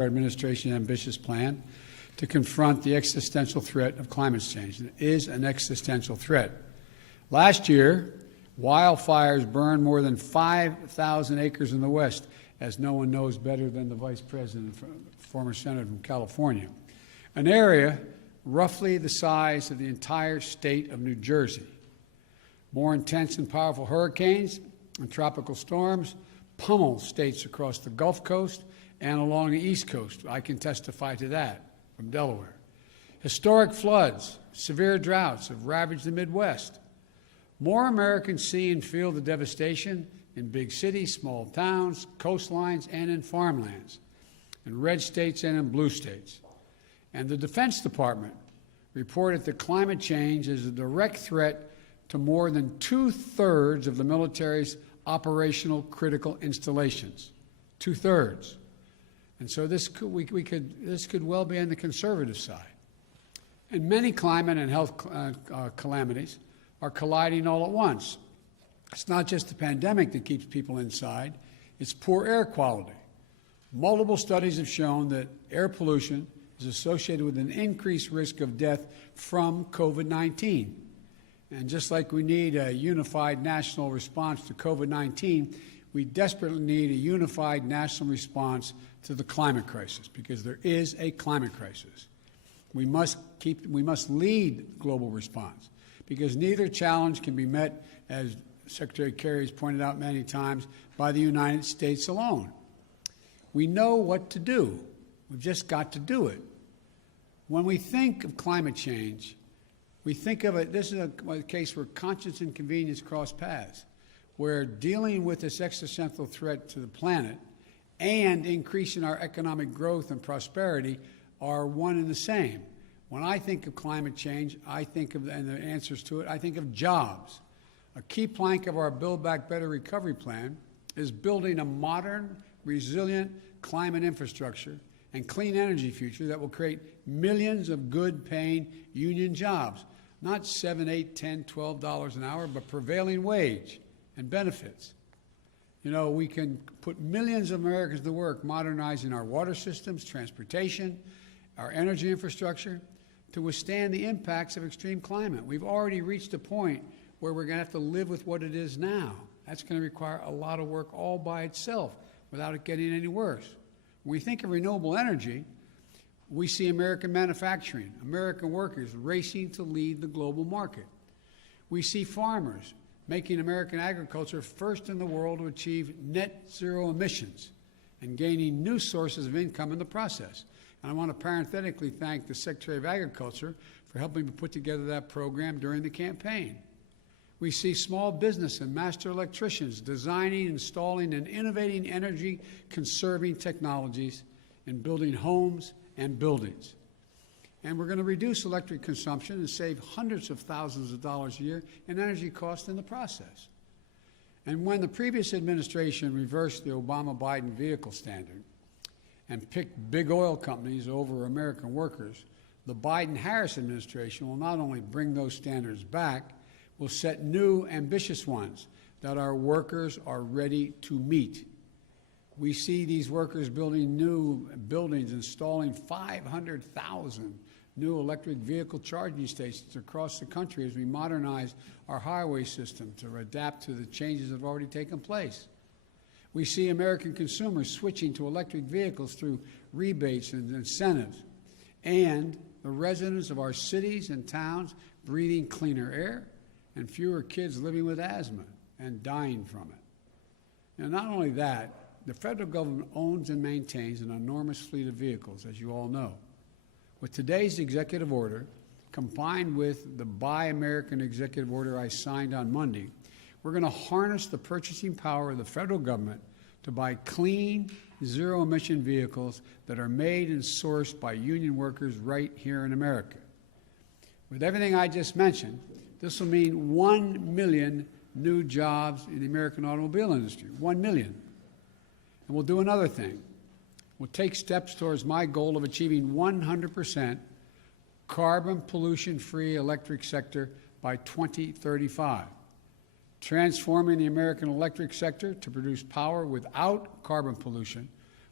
Our administration's ambitious plan to confront the existential threat of climate change. It is an existential threat. Last year, wildfires burned more than 5,000 acres in the West, as no one knows better than the Vice President, former Senator from California, an area roughly the size of the entire state of New Jersey. More intense and powerful hurricanes and tropical storms pummel states across the Gulf Coast and along the East Coast. I can testify to that from Delaware. Historic floods, severe droughts have ravaged the Midwest. More Americans see and feel the devastation in big cities, small towns, coastlines, and in farmlands, in red states and in blue states. And the Defense Department reported that climate change is a direct threat to more than 2/3 of the military's operational critical installations. 2/3. And so this could well be on the conservative side. And many climate and health calamities are colliding all at once. It's not just the pandemic that keeps people inside, it's poor air quality. Multiple studies have shown that air pollution is associated with an increased risk of death from COVID-19. And just like we need a unified national response to COVID-19, we desperately need a unified national response to the climate crisis, because there is a climate crisis. We must lead global response, because neither challenge can be met, as Secretary Kerry has pointed out many times, by the United States alone. We know what to do. We've just got to do it. When we think of climate change, we think of it, this is a case where conscience and convenience cross paths, where dealing with this existential threat to the planet and increasing our economic growth and prosperity are one and the same. When I think of climate change, I think of, and the answers to it, I think of jobs. A key plank of our Build Back Better recovery plan is building a modern, resilient climate infrastructure and clean energy future that will create millions of good-paying union jobs, not $7, $8, $10, $12 an hour, but prevailing wage and benefits. You know, we can put millions of Americans to work modernizing our water systems, transportation, our energy infrastructure to withstand the impacts of extreme climate. We've already reached a point where we're going to have to live with what it is now. That's going to require a lot of work all by itself without it getting any worse. When we think of renewable energy, we see American manufacturing, American workers racing to lead the global market. We see farmers making American agriculture first in the world to achieve net zero emissions and gaining new sources of income in the process. And I want to parenthetically thank the Secretary of Agriculture for helping me put together that program during the campaign. We see small business and master electricians designing, installing, and innovating energy-conserving technologies in building homes and buildings. And we're going to reduce electric consumption and save hundreds of thousands of dollars a year in energy costs in the process. And when the previous administration reversed the Obama-Biden vehicle standard and picked big oil companies over American workers, the Biden-Harris administration will not only bring those standards back, will set new, ambitious ones that our workers are ready to meet. We see these workers building new buildings, installing 500,000 new electric vehicle charging stations across the country as we modernize our highway system to adapt to the changes that have already taken place. We see American consumers switching to electric vehicles through rebates and incentives, and the residents of our cities and towns breathing cleaner air, and fewer kids living with asthma and dying from it. And not only that, the federal government owns and maintains an enormous fleet of vehicles, as you all know. With today's executive order, combined with the Buy American executive order I signed on Monday, we're going to harness the purchasing power of the federal government to buy clean, zero-emission vehicles that are made and sourced by union workers right here in America. With everything I just mentioned, this will mean 1 million new jobs in the American automobile industry, 1 million. And we'll do another thing. We'll take steps towards my goal of achieving 100% carbon pollution-free electric sector by 2035, transforming the American electric sector to produce power without carbon pollution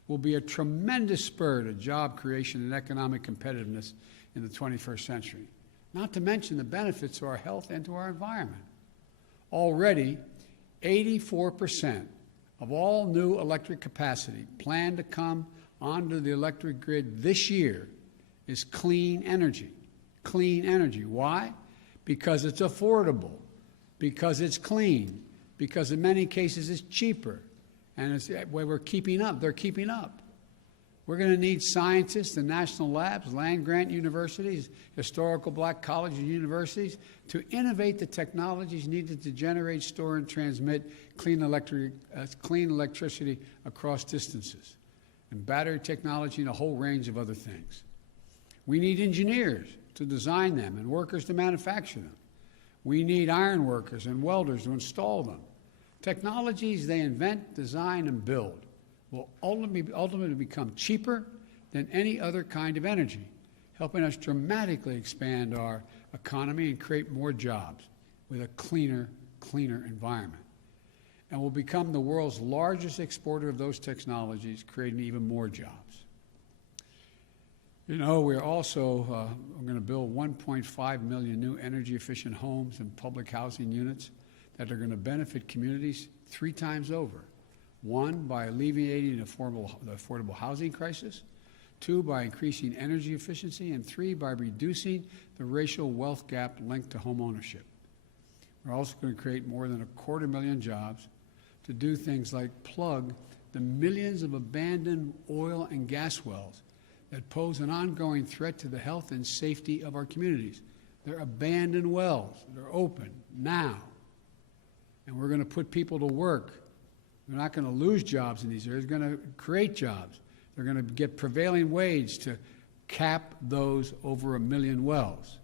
will be a tremendous spur to job creation and economic competitiveness in the 21st century, not to mention the benefits to our health and to our environment. Already, 84% of all new electric capacity planned to come onto the electric grid this year is clean energy. Clean energy. Why? Because it's affordable, because it's clean, because in many cases it's cheaper, and it's where we're keeping up. They're keeping up. We're going to need scientists and national labs, land-grant universities, historical black colleges and universities to innovate the technologies needed to generate, store, and transmit clean electricity across distances, and battery technology and a whole range of other things. We need engineers to design them and workers to manufacture them. We need iron workers and welders to install them. Technologies they invent, design, and build will ultimately become cheaper than any other kind of energy, helping us dramatically expand our economy and create more jobs with a cleaner environment. And will become the world's largest exporter of those technologies, creating even more jobs. You know, we're also going to build 1.5 million new energy-efficient homes and public housing units that are going to benefit communities 3 times over. 1, by alleviating the affordable housing crisis. 2, by increasing energy efficiency. And 3, by reducing the racial wealth gap linked to home ownership. We're also going to create more than 250,000 jobs to do things like plug the millions of abandoned oil and gas wells that pose an ongoing threat to the health and safety of our communities. They're abandoned wells. They're open now. And we're going to put people to work. We're not going to lose jobs in these areas. We're going to create jobs. They're going to get prevailing wage to cap those over 1 million wells.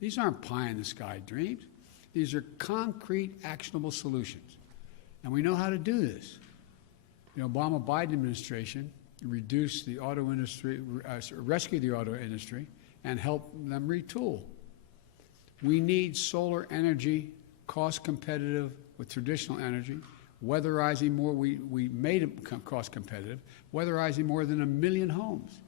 These aren't pie-in-the-sky dreams. These are concrete, actionable solutions. And we know how to do this. The Obama-Biden administration reduced the auto industry, rescue the auto industry, and help them retool. We need solar energy, cost competitive with traditional energy, weatherizing more. We made it cost competitive, weatherizing more than 1 million homes.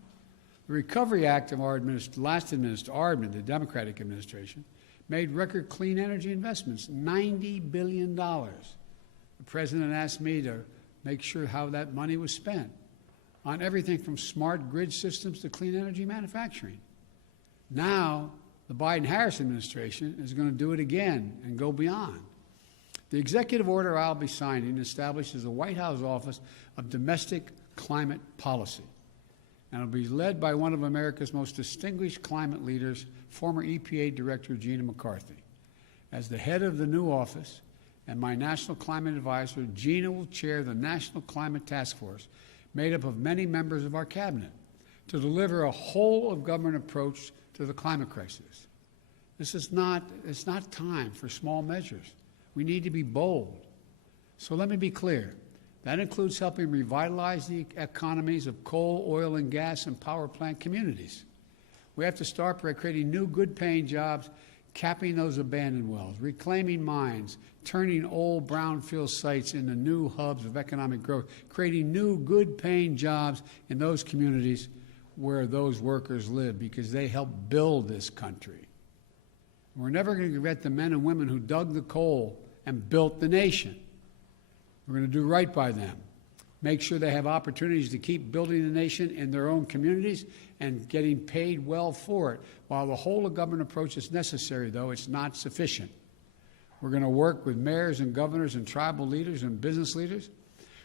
The Recovery Act of our last administration, the Democratic administration, made record clean energy investments, $90 billion. The President asked me to make sure how that money was spent on everything from smart grid systems to clean energy manufacturing. Now, the Biden-Harris administration is going to do it again and go beyond. The executive order I'll be signing establishes the White House Office of Domestic Climate Policy, and it'll be led by one of America's most distinguished climate leaders, former EPA Director Gina McCarthy. As the head of the new office and my National Climate Advisor, Gina will chair the National Climate Task Force, made up of many members of our cabinet, to deliver a whole-of-government approach to the climate crisis. It's not time for small measures. We need to be bold. So let me be clear. That includes helping revitalize the economies of coal, oil, and gas and power plant communities. We have to start by creating new good-paying jobs, capping those abandoned wells, reclaiming mines, turning old brownfield sites into new hubs of economic growth, creating new good-paying jobs in those communities where those workers live, because they help build this country. We're never going to forget the men and women who dug the coal and built the nation. We're going to do right by them, make sure they have opportunities to keep building the nation in their own communities and getting paid well for it. While the whole-of-government approach is necessary, though, it's not sufficient. We're going to work with mayors and governors and tribal leaders and business leaders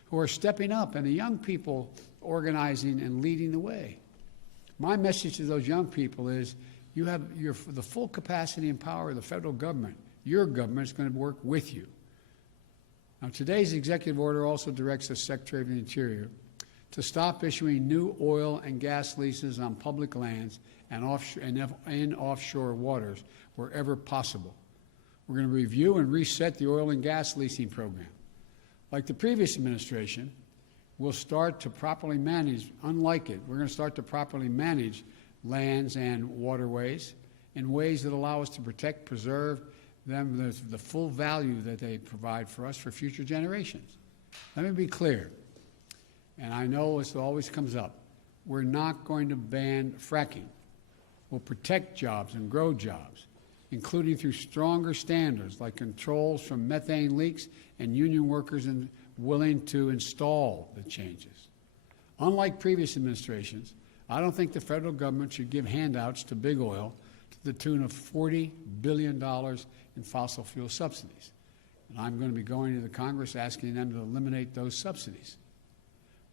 who are stepping up, and the young people organizing and leading the way. My message to those young people is you have the full capacity and power of the federal government. Your government is going to work with you. Now, today's executive order also directs the Secretary of the Interior to stop issuing new oil and gas leases on public lands and in offshore waters wherever possible. We're going to review and reset the oil and gas leasing program. Like the previous administration, we'll start to properly manage, unlike it, we're going to start to properly manage lands and waterways in ways that allow us to protect, preserve them, the full value that they provide for us for future generations. Let me be clear. and I know this always comes up, we're not going to ban fracking. We'll protect jobs and grow jobs, including through stronger standards like controls from methane leaks and union workers willing to install the changes. Unlike previous administrations, I don't think the federal government should give handouts to big oil to the tune of $40 billion in fossil fuel subsidies. And I'm going to be going to the Congress asking them to eliminate those subsidies.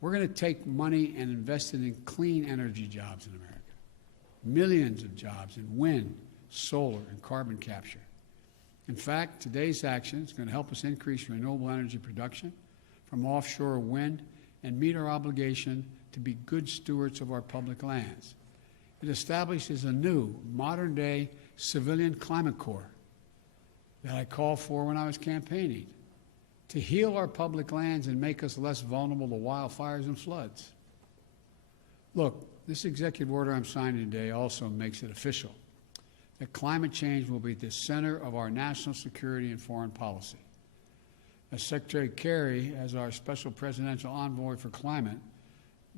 We're going to take money and invest it in clean energy jobs in America. Millions of jobs in wind, solar, and carbon capture. In fact, today's action is going to help us increase renewable energy production from offshore wind and meet our obligation to be good stewards of our public lands. It establishes a new, modern-day civilian climate corps that I called for when I was campaigning to heal our public lands and make us less vulnerable to wildfires and floods. Look, this executive order I'm signing today also makes it official that climate change will be at the center of our national security and foreign policy. As Secretary Kerry, as our special presidential envoy for climate,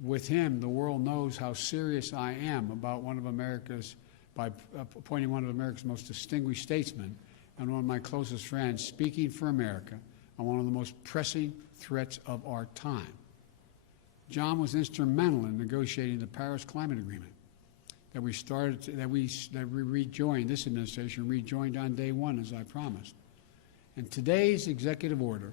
with him, the world knows how serious I am about by appointing one of America's most distinguished statesmen and one of my closest friends speaking for America on one of the most pressing threats of our time. John was instrumental in negotiating the Paris Climate Agreement that we rejoined, this administration rejoined on day one, as I promised. And today's executive order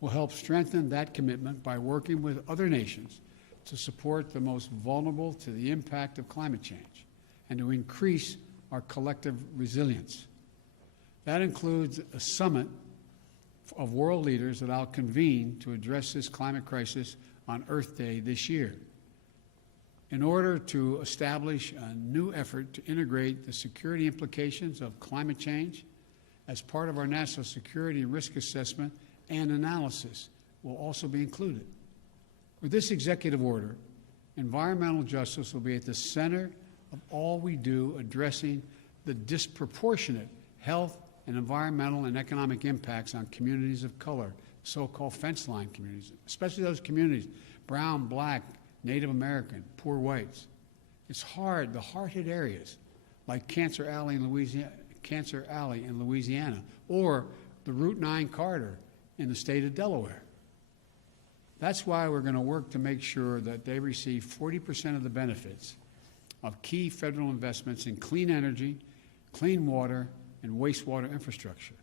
will help strengthen that commitment by working with other nations to support the most vulnerable to the impact of climate change and to increase our collective resilience. That includes a summit of world leaders that I'll convene to address this climate crisis on Earth Day this year, in order to establish a new effort to integrate the security implications of climate change as part of our national security and risk assessment and analysis will also be included. With this executive order, environmental justice will be at the center of all we do addressing the disproportionate health and environmental and economic impacts on communities of color, so-called fence line communities, especially those communities, brown, black, Native American, poor whites. It's hard, the hard-hit areas like Cancer Alley in Louisiana, or the Route 9 corridor in the state of Delaware. That's why we're going to work to make sure that they receive 40% of the benefits of key federal investments in clean energy, clean water, and wastewater infrastructure.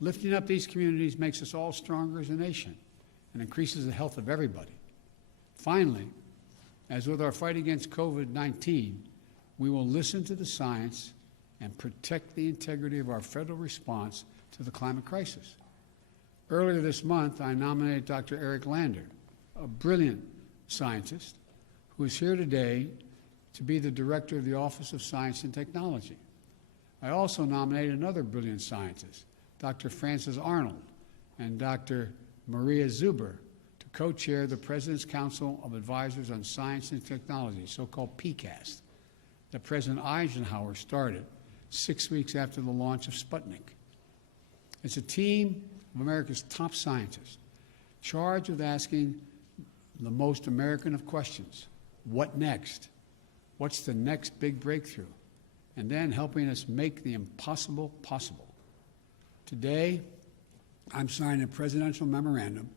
Lifting up these communities makes us all stronger as a nation and increases the health of everybody. Finally, as with our fight against COVID-19, we will listen to the science and protect the integrity of our federal response to the climate crisis. Earlier this month, I nominated Dr. Eric Lander, a brilliant scientist who is here today to be the director of the Office of Science and Technology. I also nominated another brilliant scientist, Dr. Frances Arnold and Dr. Maria Zuber, to co-chair the President's Council of Advisors on Science and Technology, so-called PCAST, that President Eisenhower started 6 weeks after the launch of Sputnik. It's a team of America's top scientists charged with asking the most American of questions: what next? What's the next big breakthrough? And then helping us make the impossible possible. Today, I'm signing a presidential memorandum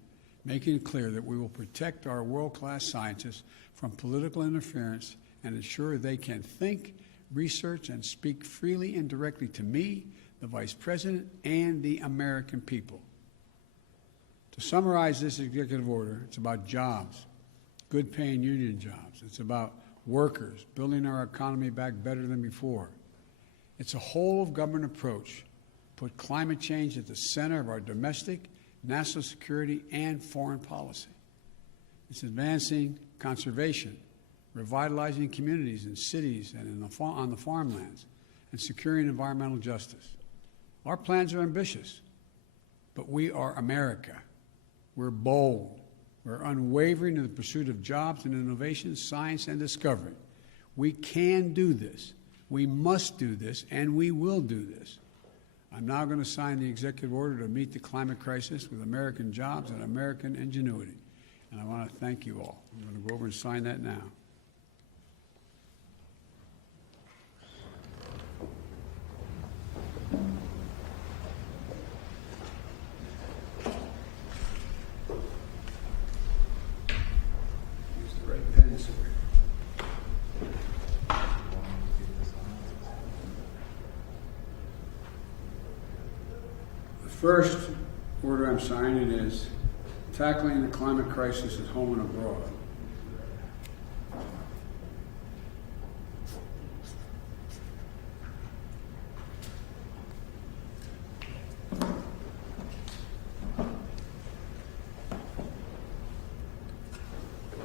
making it clear that we will protect our world-class scientists from political interference and ensure they can think, research, and speak freely and directly to me, the Vice President, and the American people. To summarize this executive order, it's about jobs, good-paying union jobs. It's about workers, building our economy back better than before. It's a whole-of-government approach. Put climate change at the center of our domestic, national security, and foreign policy. It's advancing conservation, revitalizing communities in cities and on the farmlands, and securing environmental justice. Our plans are ambitious, but we are America. We're bold. We're unwavering in the pursuit of jobs and innovation, science and discovery. We can do this. We must do this, and we will do this. I'm now going to sign the executive order to meet the climate crisis with American jobs and American ingenuity. And I want to thank you all. I'm going to go over and sign that now. Use the right pen, sir. The first order I'm signing is tackling the climate crisis at home and abroad.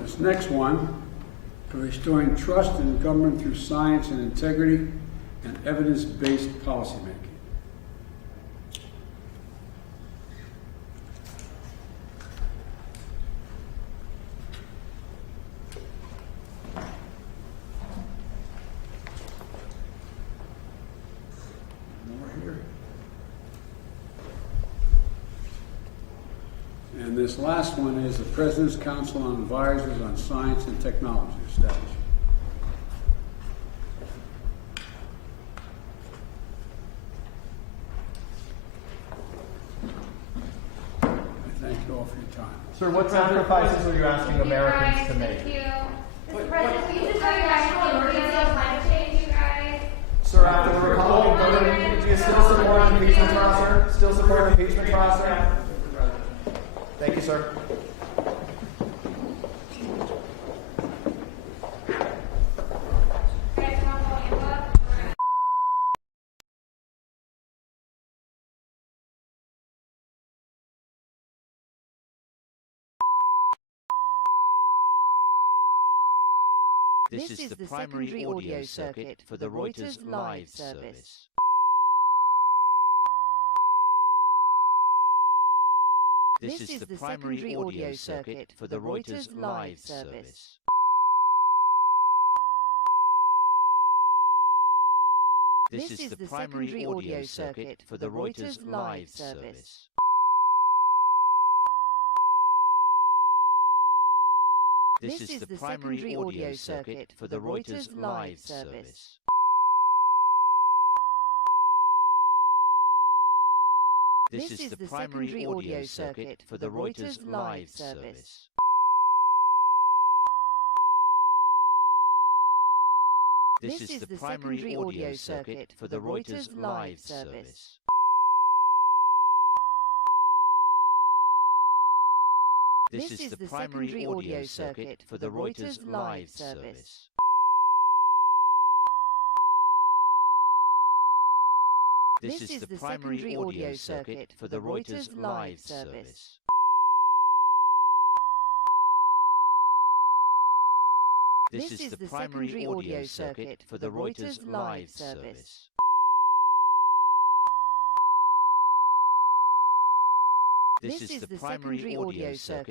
This next one, for restoring trust in government through science and integrity and evidence-based policymaking. And this last one is the President's Council on Advisors on Science and Technology establishment. I thank you all for your time. Sir, what sacrifices are you asking Americans to make? Thank you. Mr. President, will you just tell you guys emergency on climate change, you guys? Sir, after the Republican vote, do you still support the impeachment process? Still support the impeachment process? Thank you, sir. This is the primary audio circuit for the Reuters live service. This is the primary audio circuit for the Reuters live service. This is the primary audio circuit for the Reuters live service. This is the primary audio circuit for the Reuters live service. This is the primary audio circuit for the Reuters live service. This is the primary audio circuit for the Reuters live service. This is the primary audio circuit for the Reuters live service. This is the primary audio circuit for the Reuters live service. This is the primary audio circuit for the Reuters live service. This is the primary audio circuit